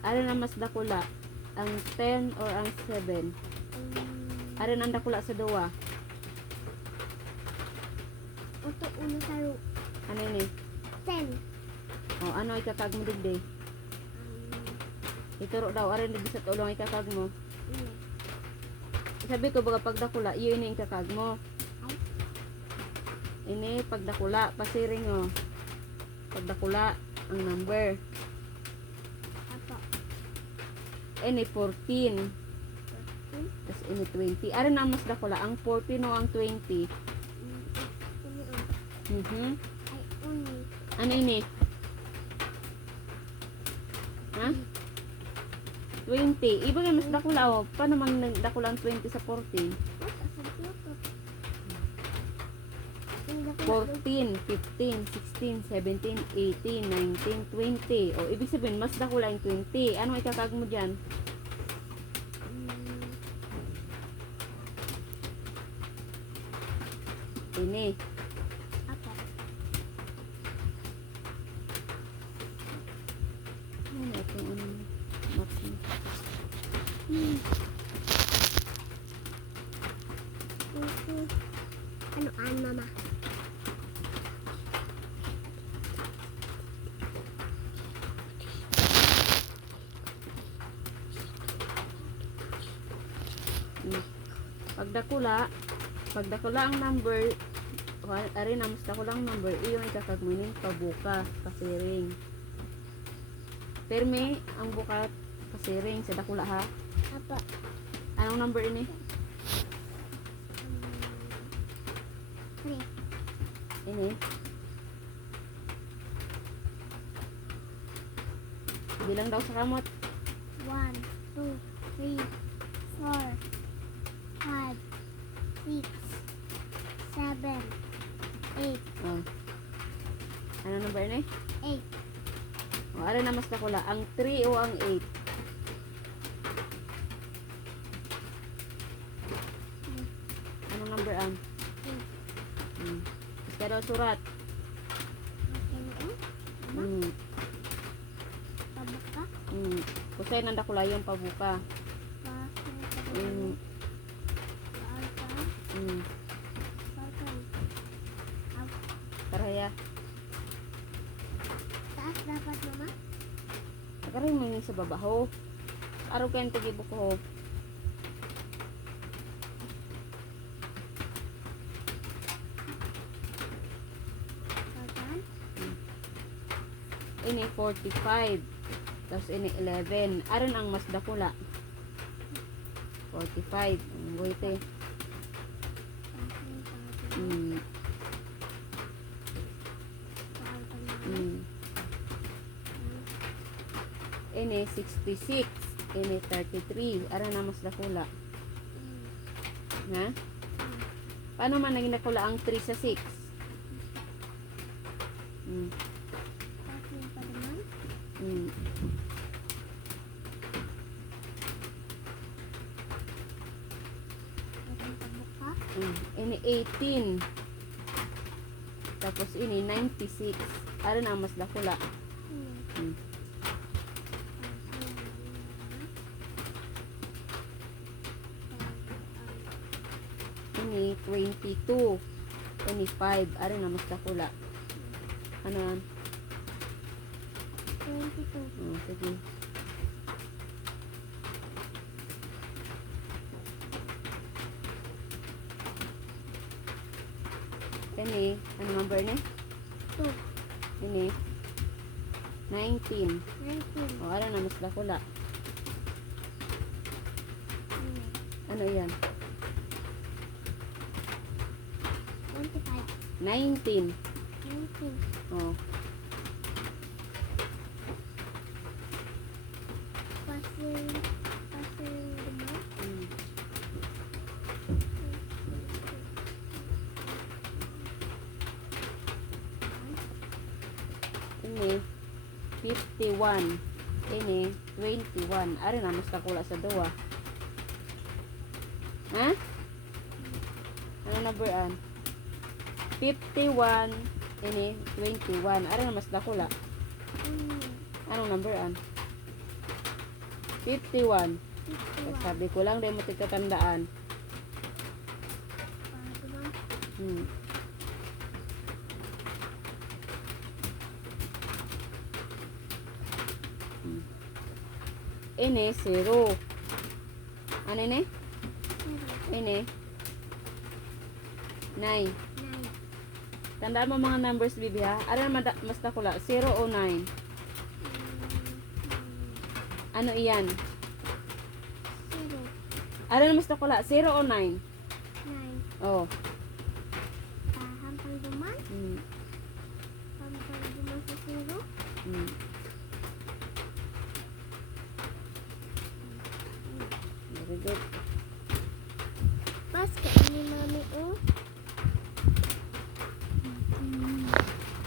Ano na mas dakula? Ang 10 or ang 7? Ano ang dakula sa duwa? Oto uno saro. Ano ini? 10. O, ano ikakag mo digday? Ituro daw, arin digdi sa tulong ikakag mo. Sabi ko baga pagdakula, iyo ini ikakag mo. Ay. Ini pagdakula, pasiring o. Pagdakula, ang number. Apo. Ini 14. 14. Tapos ini 20. Arin ang mas dakula, ang 14 o ang 20? Uni. Ay, uni. Ano ini? Ha? 20. Iba nga mas dakula o. Paano man dakula ang 20 sa 14? What? Asan ko? 14, 15, 16, 17, 18, 19, 20. O, ibig sabihin, mas dakula yung 20. Anong ikakag mo dyan? Ini. Apo. Ano ito? Ano? Math mo. Ano an mama? Pagdakula ang number, ari na mas dakula ang number, iyon ikakag mo ning pabuka, pasiring. Perme ang buka, pasiring sa dakula ha. Apo. Anong number ini? 3. Ini. Bilang daw sa kamot. 1, 2, 3, 4, 5, 6, 7, 8. Oh. Ano number ini? 8. O, ari na mas dakula, ang 3 o ang 8? Anong number ang? Basta daw surat. Pabuka. Kusay nang dakula yung pabuka. Mm. Karaya. Taas dapat mama? Nakarin mo yung sa babaho. Araw kayo ang tagibok ko. Ini 45. Tapos ini 11. Aron ang mas dakula. 45. Buite. Ini 66. Ini 33. Aron ang mas dakula. Ha? Paano man naging dakula ang 3 sa 6? Ini 18. Tapos ini 96. Aron ang mas dakula. Ini 22. Ini 5. Aron ang mas dakula. Ano yan? 22. Sige. Ini, ano number ni? 2. Ini, 19. 19. O, ano na, mas dakula. Ano yan? 25. 19. 19. O, Passing lima. ini, 51. Ini, 21. Ano na, mas dakula sa duwa. Ha? Ano number an? 51. Ini, 21. Ano na, mas dakula. Anong number an? 51. 51. Sabi ko lang, di mo tigkatandaan. Bago lang. Hmm. Hmm. Ini, 0. Ano ini? 0. Ini? 9. 9. Tandaan mo mga numbers, bibi ha? Ano mas nakula? 0 o 9? Ano iyan? 0. Ano mas nakula? 0 o 9? 9. Oh. Hampang duman. Hmm. Hampang duman sa 0. Hmm. Very good.